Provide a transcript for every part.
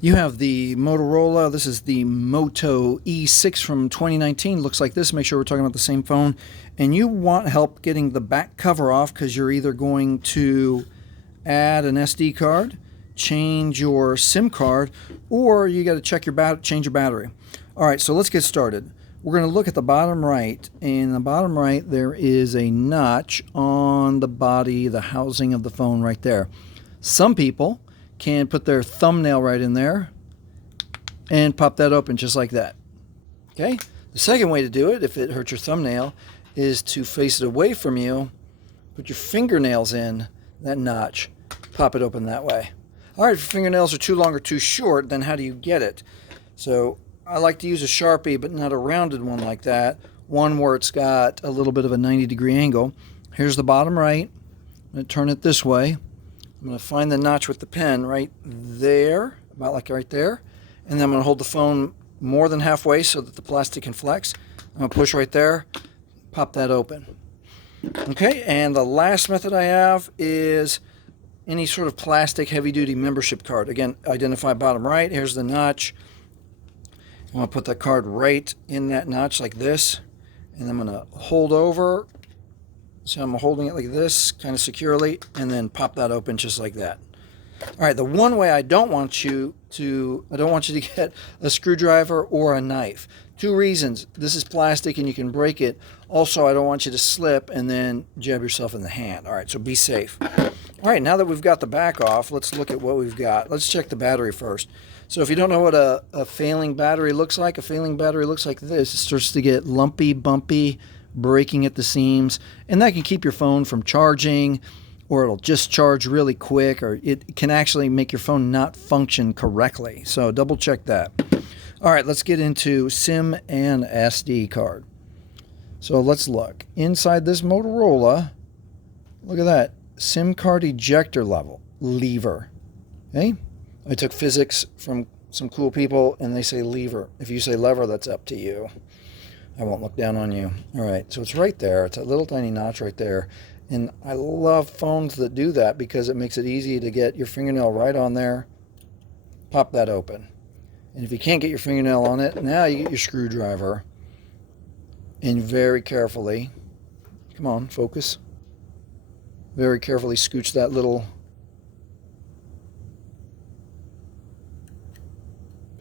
You have the Motorola, this is the Moto E6 from 2019, looks like this, make sure we're talking about the same phone, and you want help getting the back cover off because you're either going to add an SD card, change your SIM card, or you got to check your change your battery. Alright, so let's get started. We're going to look at the bottom right. In the bottom right there is a notch on the body, the housing of the phone right there. Some people can put their thumbnail right in there and pop that open just like that. Okay? The second way to do it, if it hurts your thumbnail, is to face it away from you, put your fingernails in that notch, pop it open that way. Alright, if your fingernails are too long or too short, then how do you get it? So I like to use a Sharpie, but not a rounded one like that. One where it's got a little bit of a 90-degree angle. Here's the bottom right. I'm going to turn it this way. I'm going to find the notch with the pen right there, about like right there. And then I'm going to hold the phone more than halfway so that the plastic can flex. I'm going to push right there, pop that open. Okay, and the last method I have is any sort of plastic heavy-duty membership card. Again, identify bottom right. Here's the notch. I'm going to put that card right in that notch like this. And I'm going to hold over. So I'm holding it like this, kind of securely, and then pop that open just like that. All right, the one way I don't want you to get a screwdriver or a knife. Two reasons. This is plastic and you can break it. Also, I don't want you to slip and then jab yourself in the hand. All right, so be safe. All right, now that we've got the back off, let's look at what we've got. Let's check the battery first. So if you don't know what a failing battery looks like, a failing battery looks like this. It starts to get lumpy, bumpy, breaking at the seams, and that can keep your phone from charging, or it'll just charge really quick, or it can actually make your phone not function correctly. So double check that. All right, let's get into SIM and SD card. So let's look. Inside this Motorola, look at that, SIM card ejector lever. Okay? I took physics from some cool people, and they say lever. If you say lever, that's up to you. I won't look down on you. All right, so it's right there. It's a little tiny notch right there. And I love phones that do that because it makes it easy to get your fingernail right on there. Pop that open. And if you can't get your fingernail on it, now you get your screwdriver. And very carefully, come on, focus. Very carefully scooch that little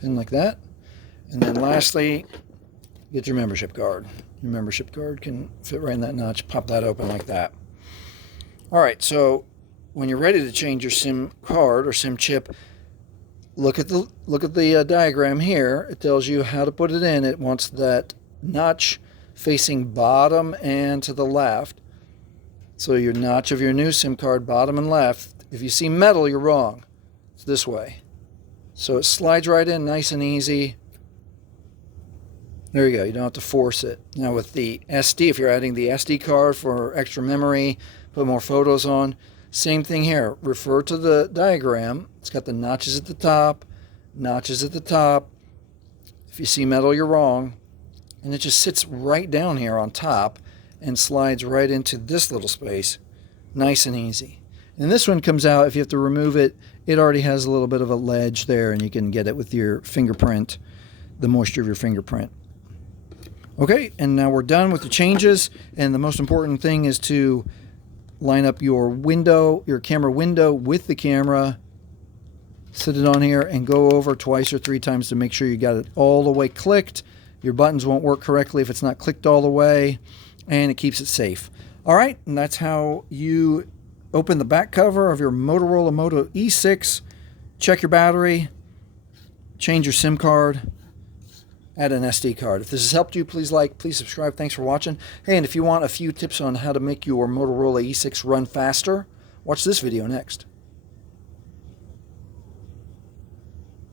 pin like that. And then lastly, get your membership card. Your membership card can fit right in that notch. Pop that open like that. All right, so when you're ready to change your SIM card or SIM chip, look at the diagram here. It tells you how to put it in. It wants that notch facing bottom and to the left. So your notch of your new SIM card, bottom and left. If you see metal, you're wrong. It's this way. So it slides right in nice and easy. There you go. You don't have to force it. Now with the SD, if you're adding the SD card for extra memory, put more photos on, same thing here. Refer to the diagram. It's got the notches at the top, notches at the top. If you see metal, you're wrong. And it just sits right down here on top and slides right into this little space. Nice and easy. And this one comes out, if you have to remove it, it already has a little bit of a ledge there, and you can get it with your fingerprint, the moisture of your fingerprint. Okay, and now we're done with the changes, and the most important thing is to line up your window, your camera window with the camera, sit it on here, and go over twice or three times to make sure you got it all the way clicked. Your buttons won't work correctly if it's not clicked all the way, and it keeps it safe. All right, and that's how you open the back cover of your Motorola Moto E6, check your battery, change your SIM card, add an SD card. If this has helped you, please like, please subscribe. Thanks for watching. Hey, and if you want a few tips on how to make your Motorola E6 run faster, watch this video next.